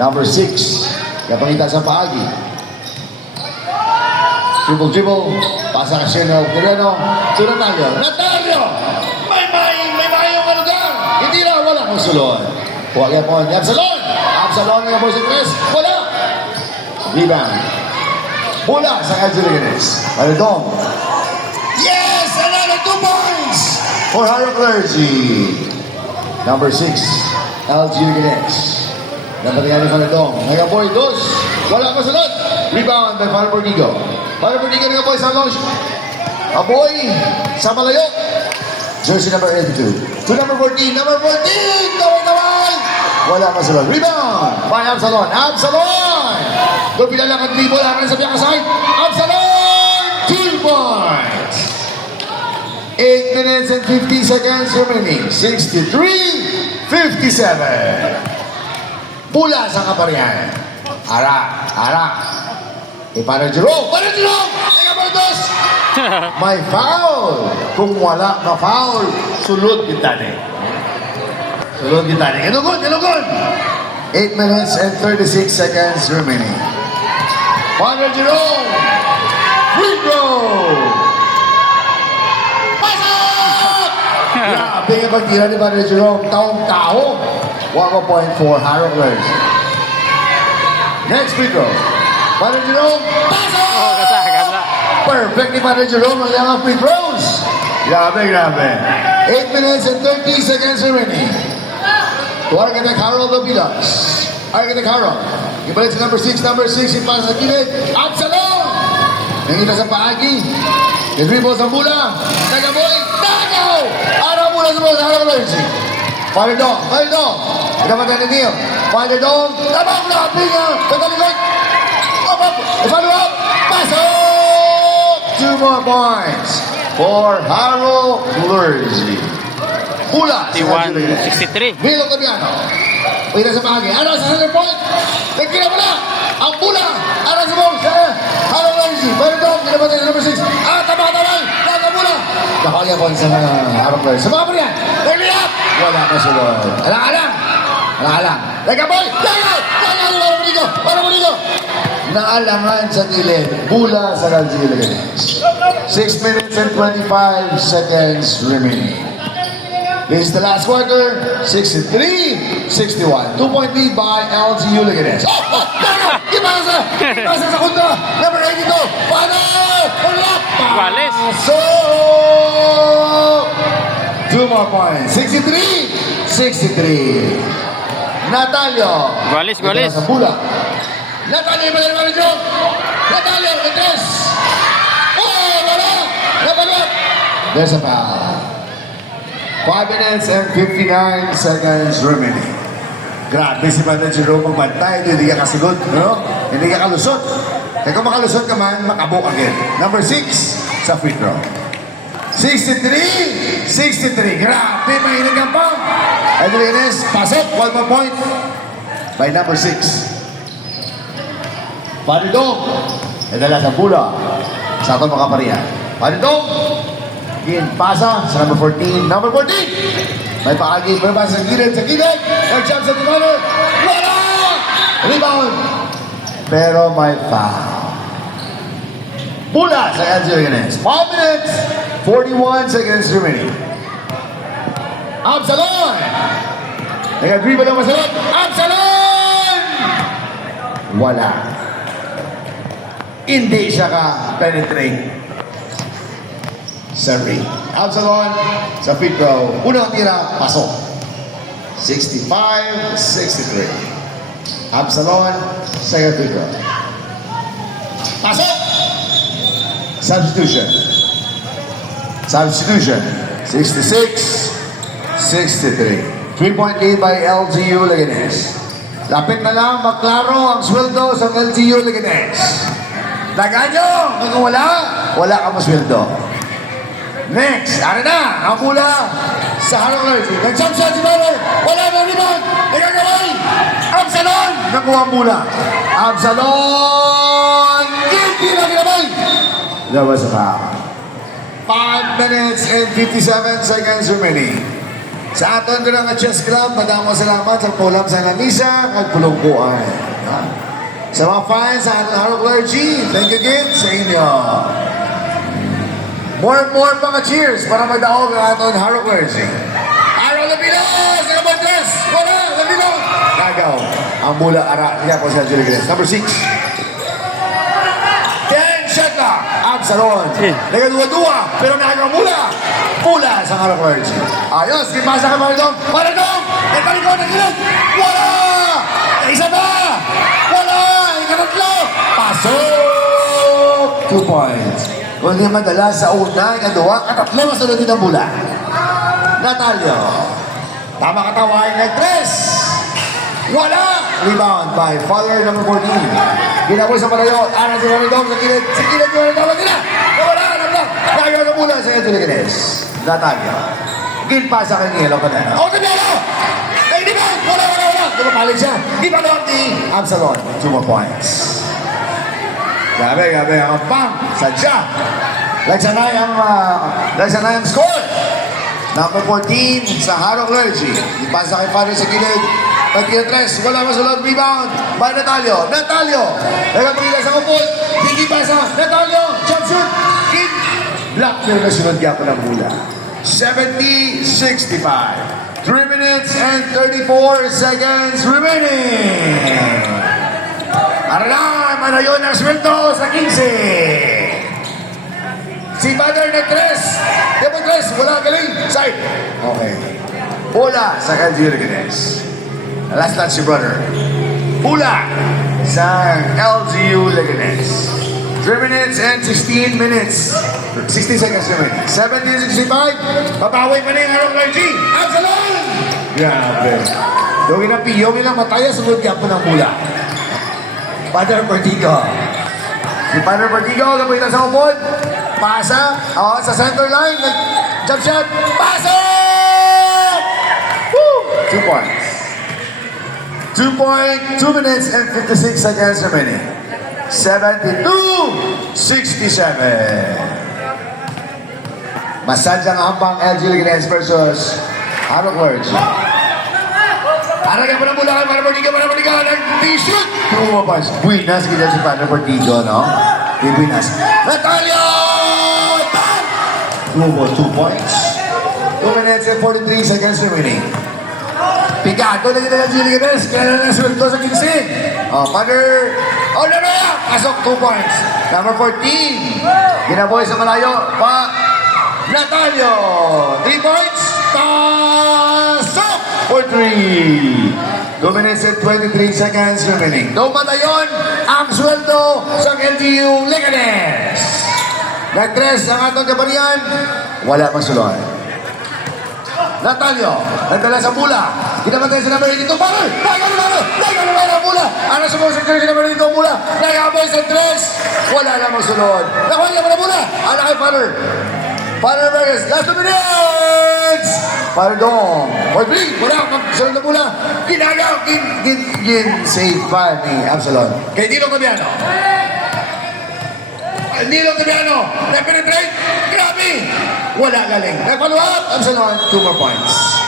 Number 6. Kapangita sa paagi. Dribble. Pasa ka Shino. Tireno. To Natalio. Natalio! May mayong lugar. Hindi na. Wala kong sulod. Huwag yan po. Absalon! Absalon ng boys and tres. Wala! Rebound. Bola sa LG Leganes. Maridong. Yes! Another 2 points for Haro Clergy. Number 6. LG Leganes. Napatiyan ni Maridong. Ngayon boy, dos. Wala pa sunod. Rebound by Father Bordigo. Father Bordigo nga boy sa launch. Aboy sa malayo. Jersey number 82. To number 14. Number 14! Tawag! Wala pa sunod. Rebound by Absalon. Absalon! Doon pinalakad dribble. Aran sa biyang side. Absalon! 2 points! 8 minutes and 50 seconds remaining. 63-57. Pula sa kaparihan. Arak. Para Jerome. Teka ba dos? May foul. Kung wala na foul, sulod kita ni. Ilugon. 8 minutes and 36 seconds remaining. Para Jerome. Free throw. Grabe yung pagtira ni Padre Jerome. Taong-tao. 1.4 Haro Clergy. Next free throw. Padre Jerome. Pasok! Oh, kasa. Perfect ni Padre Jerome ang iyang free throws. Grabe. 8 minutes and 30 seconds remaining. To Architect Harold Obilas. Architect Harold. Ibalik sa number 6. Ipasa sa kilid. Absalon! Nangita sa paagi. Dribble sa mula. Tagaboy. Tagaw! Araw mula sa mula sa Haro Clergy. Father Dong. Pinapatay ni Neil. Father Dong. Tabang na. Pinga. Tagalikot. Follow up. Pasok! 2 more points for Haro Clergy. Pula. 61-63. Milo Cabiano. Pwede sa paagi. Ano sa center point? Nagkira mo na. Ang pula. Ano sa bong. Haro Clergy. Father Dong. Pinapatay ni number 6. Tabang. Nakamula. Nakakaya po sa Haro Clergy. Sa mga pariyan. Nag-liap. Wala pa sulod. Alang. Nagaboy. Para mo dito. Naalangan sa gilid. Bula sa LG Leganes. 6 minutes and 25 seconds remaining. This is the last quarter. 63-61. 2-point lead by LGU Leganes. Ipasa sa kunda. Number 82. Wales. So, 2 more points. 63-63. Natalio. Gualis. Sa Bula. Natalio, Natalio, tres. Wala. Napagot. There's a foul. 5 minutes and 59 seconds remaining. Grabe si Padre Jerome magbantay. Hindi ka kasunod, no? Hindi ka kalusot. Kaya kung makalusot ka man, makabuk again. Number 6 sa free throw. 63. Grabe, mahinig ang pang. Adrianes, pasok. 1 more point by number 6. Padidong. Nadala sa Bula. Sa ato mga kaparihan. Padidong. Again, pasa sa number 14. Number 14. May paagi. May pasa sa gilid. May chance sa tumano. Wala! Rebound. Pero may foul. Bula sa LG Leganes. 5 minutes, 41 seconds remaining. Absalon! Nag-agree ba lang masagot? Absalon! Wala. Hindi siya ka-penetrate sa ring. Absalon sa free throw. Unang tira, pasok. 65-63. Absalon, second free throw. Pasok! Substitution. 66-63. 3-point lead by LGU Leganes. Lapit na lang, maklaro ang sweldo sa LGU Leganes. Dagan nyo! Kung wala ka masweldo. Next, ano na, ang mula sa Haro Clergy. Nag-jump shot si Baller. Wala na rebound. Nagagaway. Absalon. Nakuha ang mula. Absalon. Hindi na ginabay. That was a foul. 5 minutes and 57 seconds remaining. Sa aton doon ang Chess Club, madamo salamat sa pulam sa lamisa at pulungkuan. Sa mga fans sa aton Haro Clergy, thank you again sa inyo. More mga cheers para magdaog ang aton Haro Clergy. Haro Labino! Sa kabontes! Wala! Labino! Gagaw. Ang mula ara. Hindi po sa Julie Grace. Number 6. Ken Sheta. Absalon. Nagaduwa-duwa. Pero nagamula. Mula sa Haro Clergy. Ayos. Kipasa ka Maradong. Maradong! Nagtalikod na gilid. Wala! Isa na! Wala! Ikatatlo! Pasok! 2 points. Kung hindi madalas sa una, ikaduwa, katatlo masunod din ang mula. Natalio. Tama katawain ng 3. Wala! Rebound by Fowler number 14. Ginabol sa Malayo. Aran si Maradong sa kilid. Sa kilid ko na tawag nila. Wala! Nabla! Nagawa na mula sa Edwin Leganes. Natalio. Ginpasa kay Nielo Padana. O, Nielo! Ay, di ba? Wala! Dumapalig siya. Di ba doon ni Absalon? 2 more points. Gabi ang pang. Sadya. Lagsanay ang score. Number 14 sa Haro Clergy. Ipasa kay Father sa gilid. Pagkila 3. Wala masulod. Rebound by Natalio. Nagpagila sa kupot. Hindi pasa. Natalio. Jump shoot. Block na nasunod niya po ng mula. 70-65. 3 minutes and 34 seconds remaining. Arlan, manayon ang sweldo sa 15. Si Father na 3. Demo 3, wala galing. Side. Okay. Bola sa LGU Leganes. Last touch si brother. Bola sa LGU Leganes. 3 minutes and 16 minutes. 60 seconds remaining. 70-65. Papawi pa na yung Haro Clergy. Absalon! Grabe. Yung inapiyo, yung mataya, sunod niya po ng mula. Father Perdigo. Si Father Perdigo, kapitan sa upod. Pasa. Sa center line. Jump shot. Pasok! Woo! 2 points. 2 minutes and 56 seconds remaining. 72-67. Masadyang hambang LG Leganes versus Haro Clergy. Aragyan mo na mula kay Father Perdigo. Nag-shoot! Pumapas. Buinas kita si Father Perdigo, no? Buinas. Natalio! 2 points. 2 minutes and 43 seconds remaining. Pigado na kita LG Leganes. Kaya na nasweldo sa 15. Father... Pasok 2 points. Number 14. Ginaboy sa malayo. Natalio. 3 points. Pasok for 3. 2 minutes and 23 seconds remaining. Dumatayon ang sweldo sa LGU Leganes. Nag-3 ang atong kabarian. Wala masulon. Natalio. Nagdala sa mula. Ginamatay sa number 82. Bakit? Nagdala na mula. Ano sa mga sector sa number 82 mula? Nag-aboy sa 3. Wala na masulon. Nakuha niya na mula. Anak kay Father. Father Vegas. Last 2 minutes. Father Dong. Or 3. Wala. Magsulon na mula. Ginagaw. Save pa ni Absalon. Kay Nilo Cabiano. Nilo Cabiano. Nag-penetrate. Grabe. Wala galing. Nag-follow up. Absalon. 2 more points.